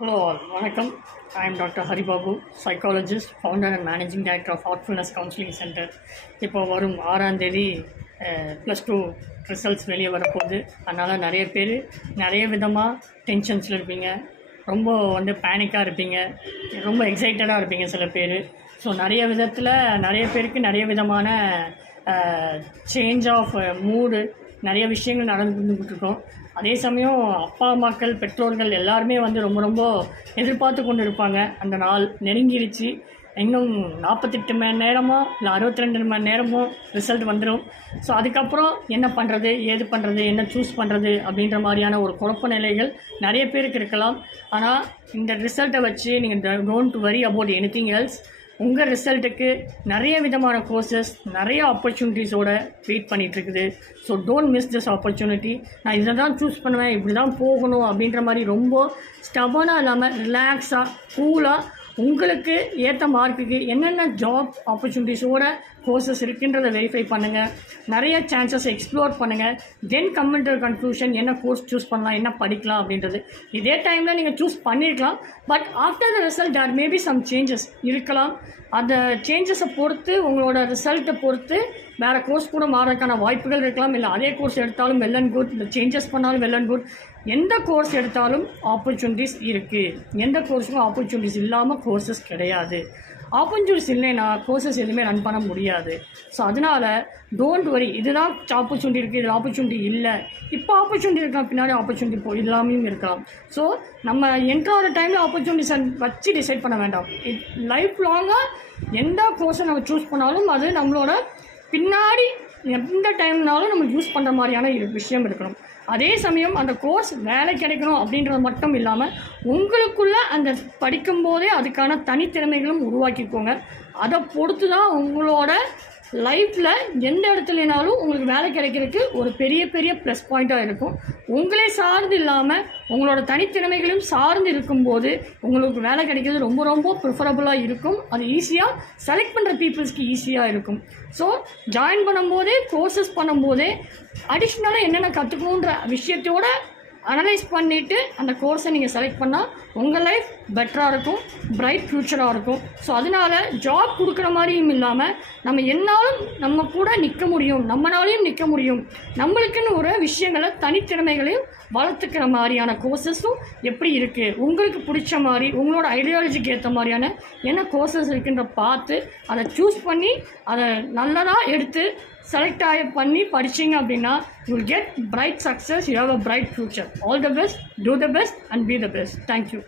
Hello all, வணக்கம். I am Dr. Haribabu, psychologist, founder and managing director of Heartfulness Counseling Center. இப்போ வரும் 6ஆம் தேதி +2 ரிசல்ட்ஸ் வெளியே வரப்போகுது. அதனால் நிறைய பேர் நிறைய விதமாக டென்ஷன்ஸில் இருப்பீங்க, ரொம்ப பேனிக்காக இருப்பீங்க, ரொம்ப எக்ஸைட்டடாக இருப்பீங்க சில பேர். ஸோ நிறைய விதத்தில் நிறைய பேருக்கு நிறைய விதமான சேஞ்ச் ஆஃப் மூடு, நிறைய விஷயங்கள் நடந்துகிட்ருக்கோம். அதே சமயம் அப்பா அம்மாக்கள் பெற்றோர்கள் எல்லாருமே ரொம்ப எதிர்பார்த்து கொண்டு இருப்பாங்க. அந்த நாள் நெருங்கிருச்சு, இன்னும் 48 மணி நேரமோ இல்லை 62 மணி நேரமோ ரிசல்ட் வந்துடும். ஸோ அதுக்கப்புறம் என்ன பண்ணுறது, ஏது பண்ணுறது, என்ன சூஸ் பண்ணுறது அப்படின்ற மாதிரியான ஒரு குழப்ப நிலைகள் நிறைய பேருக்கு இருக்கலாம். ஆனால் இந்த ரிசல்ட்டை வச்சு நீங்கள் don't worry about anything else. உங்கள் ரிசல்ட்டுக்கு நிறைய விதமான கோர்சஸ், நிறைய ஆப்பர்ச்சுனிட்டிஸோட வெயிட் பண்ணிகிட்ருக்குது. So don't miss this opportunity. நான் இதை தான் சூஸ் பண்ணுவேன், இப்படி தான் போகணும் அப்படின்ற மாதிரி ரொம்ப ஸ்டபனாக இல்லாமல் ரிலாக்ஸாக கூலாக உங்களுக்கு ஏற்ற மார்க்குக்கு என்னென்ன ஜாப் ஆப்பர்ச்சுனிட்டிஸோட கோர்சஸ் இருக்குன்றதை வெரிஃபை பண்ணுங்கள். நிறைய சான்சஸ் எக்ஸ்ப்ளோர் பண்ணுங்கள். தென் கம்மிங் டு கன்க்ளூஷன் என்ன கோர்ஸ் சூஸ் பண்ணலாம், என்ன படிக்கலாம் அப்படின்றது. இதே டைமில் நீங்கள் சூஸ் பண்ணியிருக்கலாம், but after the result there maybe some changes இருக்கலாம். அந்த சேஞ்சஸை பொறுத்து, உங்களோட ரிசல்ட்டை பொறுத்து வேறு கோர்ஸ் கூட மாறதுக்கான வாய்ப்புகள் இருக்கலாம். இல்லை அதே கோர்ஸ் எடுத்தாலும் வெல் அண்ட் குட், இந்த சேஞ்சஸ் பண்ணாலும் வெல் அண்ட் குட். எந்த கோர்ஸ் எடுத்தாலும் ஆப்பர்ச்சுனிட்டிஸ் இருக்குது. எந்த கோர்ஸுக்கும் ஆப்பர்ச்சுனிட்டிஸ் இல்லாமல் கோர்சஸ் கிடையாது. ஆப்பர்ச்சுனிட்டிஸ் இல்லைன்னா கோர்சஸ் எதுவுமே ரன் பண்ண முடியாது. ஸோ அதனால் டோன்ட் வரி, இதுதான் ஆப்பர்ச்சுனிட்டி இருக்குது, இதில் ஆப்பர்ச்சுனிட்டி இல்லை, இப்போ ஆப்பர்ச்சுனிட்டி இருக்கலாம், பின்னாடி ஆப்பர்ச்சுனிட்டி இல்லாமையும் இருக்கலாம். ஸோ நம்ம என்ட்ராகிற டைமில் ஆப்பர்ச்சுனிட்டிஸை வச்சு டிசைட் பண்ண வேண்டாம். லைஃப் லாங்காக எந்த கோர்ஸை நம்ம சூஸ் பண்ணாலும் அது நம்மளோட பின்னாடி எந்த டைம்னாலும் நம்ம யூஸ் பண்ணுற மாதிரியான விஷயம் இருக்கணும். அதே சமயம் அந்த கோர்ஸ் வேலை கிடைக்கணும் அப்படின்றது மட்டும் இல்லாமல் உங்களுக்குள்ளே அந்த படிக்கும்போதே அதுக்கான தனித்திறமைகளும் உருவாக்கிக்கோங்க. அதை பொறுத்து தான் உங்களோட லைஃப்பில் எந்த இடத்துலனாலும் உங்களுக்கு வேலை கிடைக்கிறதுக்கு ஒரு பெரிய ப்ளஸ் பாயிண்ட்டாக இருக்கும். உங்களே சார்ந்து இல்லாமல் உங்களோட தனித்திறமைகளையும் சார்ந்து இருக்கும்போது உங்களுக்கு வேலை கிடைக்கிறது ரொம்ப ப்ரிஃபரபுளாக இருக்கும். அது ஈஸியாக செலக்ட் பண்ணுற பீப்புள்ஸ்க்கு ஈஸியாக இருக்கும். ஸோ ஜாயின் பண்ணும்போதே, கோர்சஸ் பண்ணும்போதே அடிஷ்னலாக என்னென்ன கற்றுக்கணுன்ற விஷயத்தோட அனலைஸ் பண்ணிவிட்டு அந்த கோர்ஸை நீங்கள் செலக்ட் பண்ணால் உங்கள் லைஃப் பெட்டராக இருக்கும், பிரைட் ஃப்யூச்சராக இருக்கும். ஸோ அதனால் ஜாப் கொடுக்குற மாதிரியும் இல்லாமல் நம்ம என்னாலும் நம்ம கூட நிற்க முடியும், நம்மளாலையும் நிற்க முடியும், நம்மளுக்குன்னு ஒரு விஷயங்களை தனித்திறமைகளையும் வளர்த்துக்கிற மாதிரியான கோர்சஸும் எப்படி இருக்குது, உங்களுக்கு பிடிச்ச மாதிரி உங்களோட ஐடியாலஜிக்கு ஏற்ற மாதிரியான என்ன கோர்சஸ் இருக்குன்ற பார்த்து அதை சூஸ் பண்ணி அதை நல்லதாக எடுத்து செலக்ட் பண்ணி படிச்சிங்க அப்படின்னா you will get bright success, you have a bright future. All the best, do the best and be the best. Thank you.